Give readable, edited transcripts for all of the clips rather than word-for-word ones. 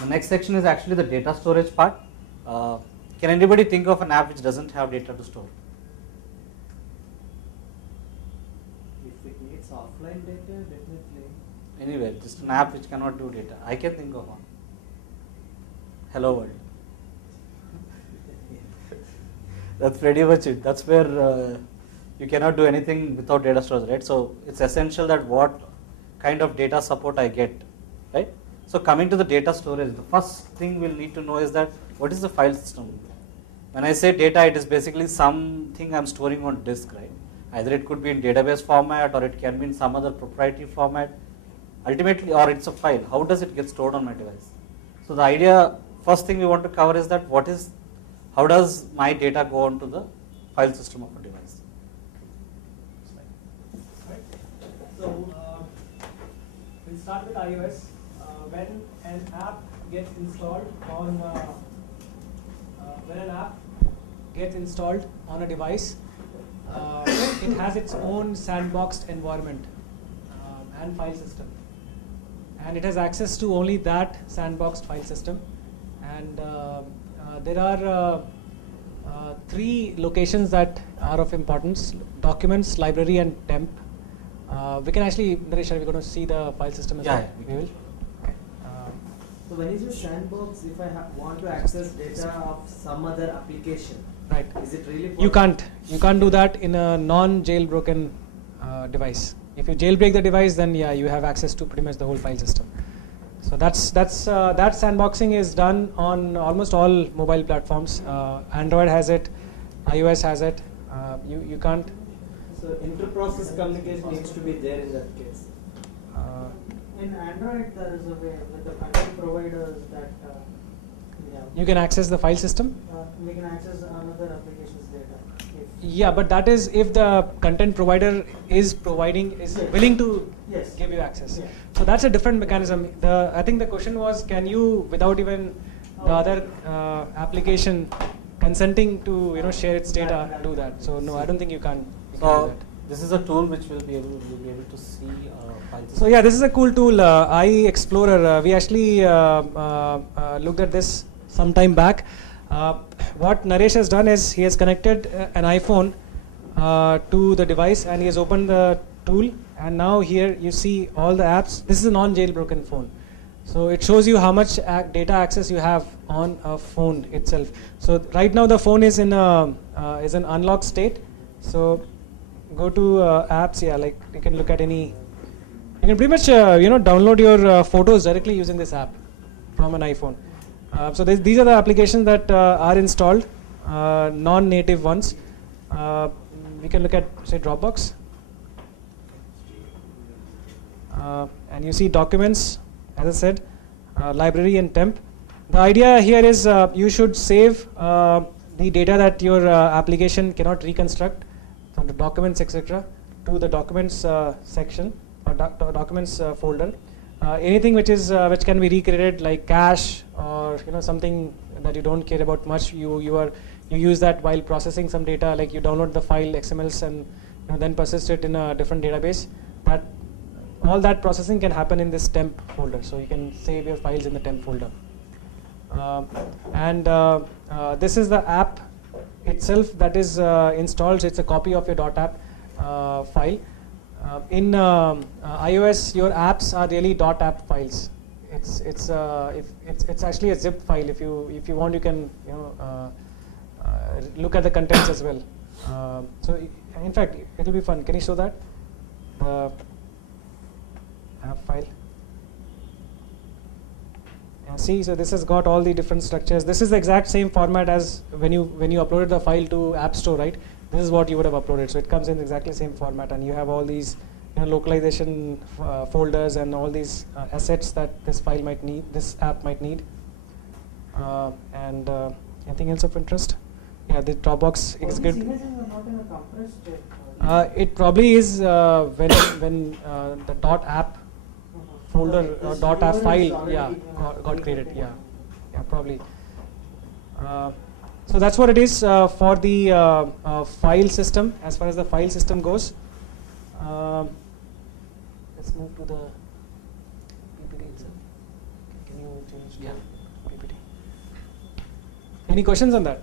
The next section is actually the data storage part. Can anybody think of an app which doesn't have data to store? If it needs offline data, definitely. Anyway, just an app which cannot do data. I can think of one. Hello World. That's pretty much it. That's where you cannot do anything without data storage, right? So it's essential that what kind of data support I get, right? So coming to the data storage, the first thing we'll need to know is that what is the file system? When I say data, it is basically something I'm storing on disk, right? Either it could be in database format or it can be in some other proprietary format. Ultimately, or it's a file. How does it get stored on my device? So the idea, first thing we want to cover is that how does my data go onto the file system of a device? Right. So we'll start with iOS. When an app gets installed on a device, it has its own sandboxed environment and file system, and it has access to only that sandboxed file system. And there are three locations that are of importance: documents, library, and temp. We can actually, Naresh, are we going to see the file system as well? Yeah, we will. Okay. So when you say sandbox, if I want to access data of some other application, Right. is it really You possible? can't do that in a non-jailbroken device. If you jailbreak the device, then yeah, you have access to pretty much the whole file system. So that sandboxing is done on almost all mobile platforms. Android has it, iOS has it. You can't. So inter-process communication needs to be there in that case. In Android, there is a way with the content providers that You can access the file system. we can access another application's data. Yeah, but that is if the content provider is Yes. willing to Yes. give you access. Yeah. So that's a different mechanism. I think the question was, can you, without even the other application consenting to share its data, Right. do that? So no, I don't think you can. You can do So that. this is a tool which will be able to see file system. So yeah, this is a cool tool, iExplorer. We actually looked at this some time back. What Naresh has done is he has connected an iPhone to the device, and he has opened the tool, and now here you see all the apps. This is a non-jailbroken phone. So it shows you how much data access you have on a phone itself. So right now the phone is in an unlocked state. So go to apps, yeah, like you can look at any. You can pretty much download your photos directly using this app from an iPhone. So these are the applications that are installed, non-native ones. We can look at, say, Dropbox. And you see documents, as I said, library and temp. The idea here is you should save the data that your application cannot reconstruct from the documents, etc., to the documents section or documents folder. Anything which can be recreated, like cache or something that you don't care about much, you use that while processing some data, like you download the file XMLs and then persist it in a different database. All that processing can happen in this temp folder, so you can save your files in the temp folder. This is the app itself that is installed. So it's a copy of your .app file. In iOS, your apps are really .app files. It's actually a zip file. If you want, you can look at the contents as well. So in fact, it will be fun. Can you show that? App file. And see, so this has got all the different structures. This is the exact same format as when you uploaded the file to App Store, right? This is what you would have uploaded. So it comes in exactly the same format, and you have all these localization folders and all these assets that this file might need, this app might need. Anything else of interest? Yeah, the Dropbox is good. These images are not in a compressed state. It probably is when the .app folder or This .app folder is file, already, yeah, got already created. created. Yeah, probably. So that's what it is for the file system. As far as the file system goes, let's move to the PPT itself. Can you change to Yeah. PPT. Any questions on that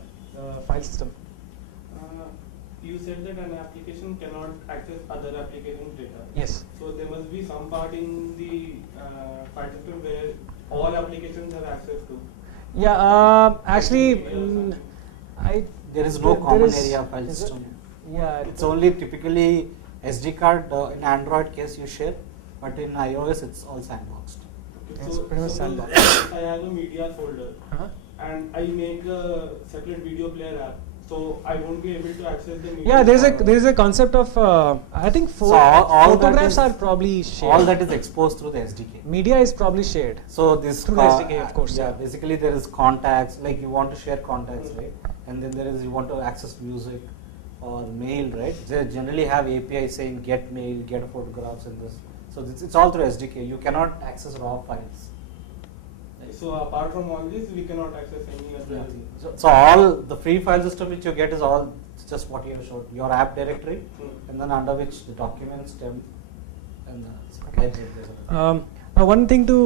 file system? You said that an application cannot access other applications' data. Yes. So there must be some part in the file system where all applications have access to. Yeah. Actually, I There is no there common is- area file is it? system. Yeah. It's only typically SD card in Android case you share, but in iOS it's all sandboxed. Okay, It's so pretty much suppose sandbox. I have a media folder Uh-huh. and I make a separate video player app, so I won't be able to access the media. Yeah, there file. is a concept of I think So all that photographs is- are probably shared. All that is exposed through the SDK. Media is probably shared. So this Through the SDK, of course, Yeah, yeah. basically there is contacts, like you want to share contacts, right? And then there is you want to access music or mail, right? They generally have API saying get mail, get photographs, and this. So it's all through SDK. You cannot access raw files. So apart from all this, we cannot access any other. So all the free file system which you get is all just what you have showed. Your app directory, and then under which the documents, temp, and the library. One thing to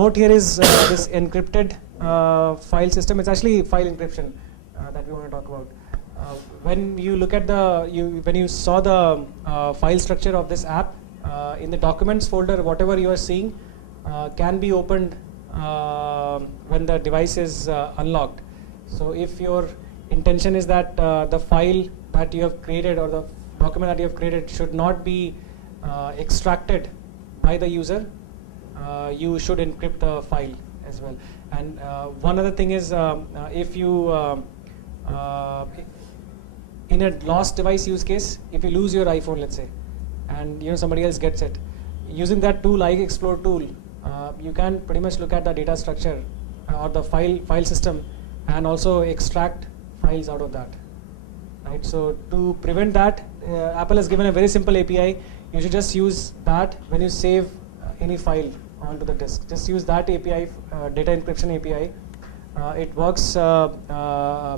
note here is this encrypted file system. It's actually file encryption that we want to talk about. When you look at when you saw the file structure of this app, in the documents folder, whatever you are seeing can be opened when the device is unlocked. So if your intention is that the file that you have created or the document that you have created should not be extracted by the user, you should encrypt the file as well. And one other thing is if you in a lost device use case, if you lose your iPhone, let's say, and somebody else gets it, using that tool, iExplore tool, you can pretty much look at the data structure or the file system and also extract files out of that. Right. So to prevent that, Apple has given a very simple API. You should just use that when you save any file onto the disk. Just use that API, data encryption API. It works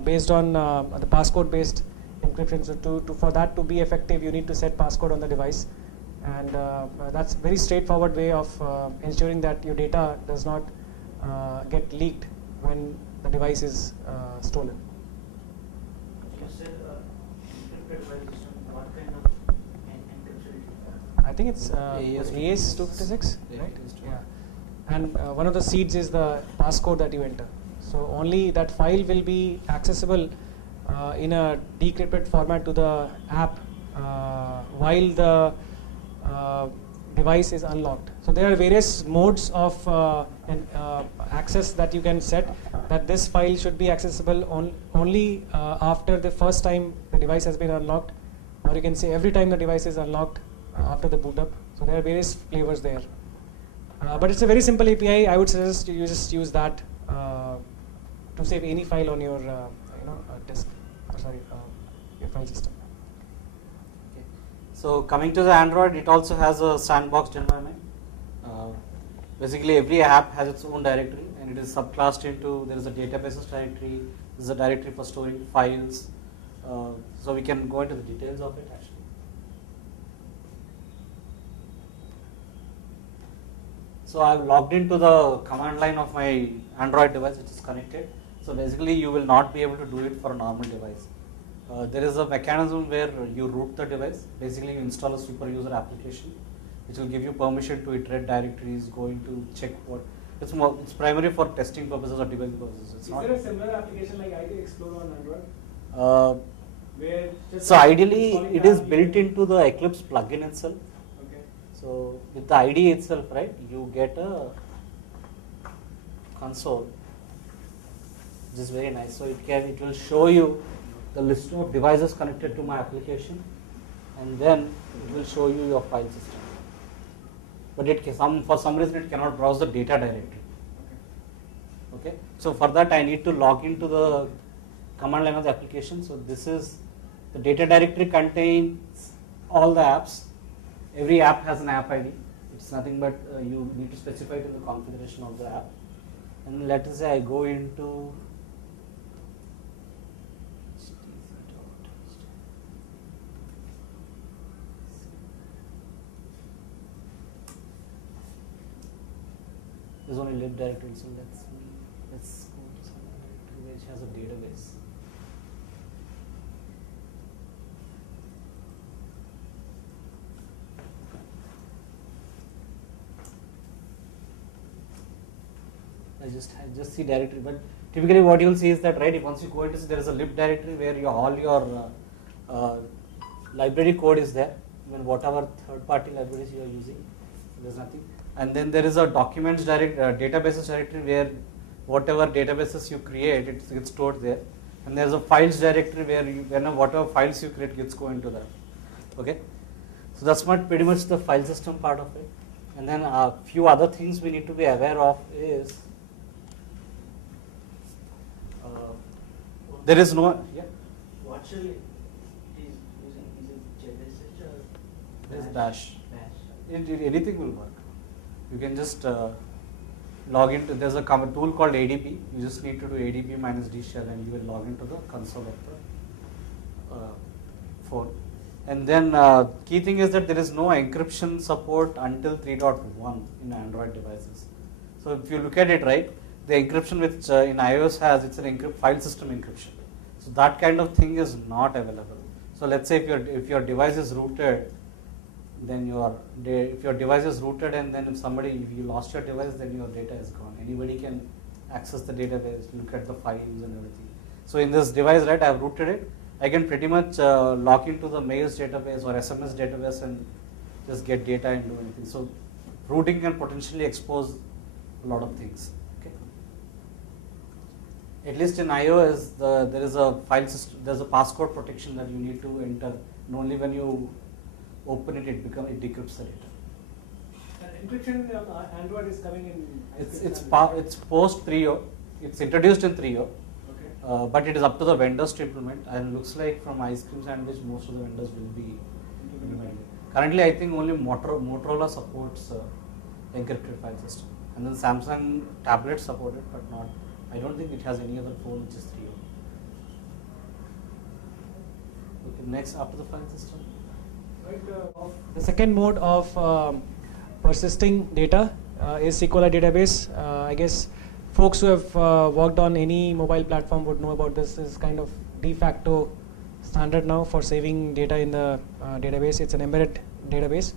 based on the passcode-based encryption. So for that to be effective, you need to set passcode on the device, and that's very straightforward way of ensuring that your data does not get leaked when the device is stolen. You said encrypted file system. What kind of encryption? I think it's AES-256, Yeah, right? AES-256. Yeah. And one of the seeds is the passcode that you enter. So only that file will be accessible in a decrypted format to the app while the device is unlocked. So there are various modes of access that you can set, that this file should be accessible only after the first time the device has been unlocked, or you can say every time the device is unlocked after the boot up. So there are various flavors there. But it's a very simple API. I would suggest you just use that to save any file on your disk, your file system. Okay. So coming to the Android, it also has a sandboxed environment. Basically, every app has its own directory, and it is subclassed into, there is a databases directory, there is a directory for storing files. So we can go into the details of it actually. So I've logged into the command line of my Android device which is connected. So basically you will not be able to do it for a normal device. There is a mechanism where you root the device. Basically you install a super user application which will give you permission to iterate directories, going to check what, it's primary for testing purposes or debugging purposes. It's Is not, there a similar application like iExplore on Android? Where just so ideally installing it the is built application- into the Eclipse plugin itself. Okay. So with the IDE itself, right, you get a console, which is very nice. So it will show you the list of devices connected to my application, and then it will show you your file system. But for some reason it cannot browse the data directory. Okay. So for that I need to log into the command line of the application. So this is the data directory contains all the apps. Every app has an app ID. It's nothing but you need to specify it in the configuration of the app. And let us say I go into There's only lib directory, so let's go to some directory which has a database. I just see directory, but typically what you'll see is that, right, if once you go into this, there is a lib directory where all your library code is there, even whatever third-party libraries you are using, there's nothing. And then there is a documents databases directory where whatever databases you create, it gets stored there. And there's a files directory where whatever files you create gets go into that. Okay, so that's pretty much the file system part of it. And then a few other things we need to be aware of is there is no What shall it is using? Is it JSH or There's Bash. Bash. Anything will work. You can just log into, there's a tool called ADP. You just need to do ADP minus D shell and you will log into the console of the phone. And then key thing is that there is no encryption support until 3.1 in Android devices. So if you look at it, right, the encryption which in iOS has, it's an file system encryption. So that kind of thing is not available. So let's say if your device is rooted, then if your device is rooted and then if you lost your device, then your data is gone. Anybody can access the database, look at the files and everything. So in this device, right, I have rooted it. I can pretty much log into the mails database or SMS database and just get data and do anything. So rooting can potentially expose a lot of things. Okay. At least in iOS, there is a file system. There's a passcode protection that you need to enter, and only when you open it, it decrypts the data. Encryption on Android is coming in. It's post 3.0. It's introduced in 3.0. Okay. But it is up to the vendors to implement, and looks like from Ice Cream Sandwich, most of the vendors will be implementing. Currently, I think only Motorola supports encrypted file system, and then Samsung tablets support it, but not. I don't think it has any other phone which is 3.0. Okay, next after the file system. The second mode of persisting data is SQLite database. I guess folks who have worked on any mobile platform would know about this. Is kind of de facto standard now for saving data in the database. It's an embedded database.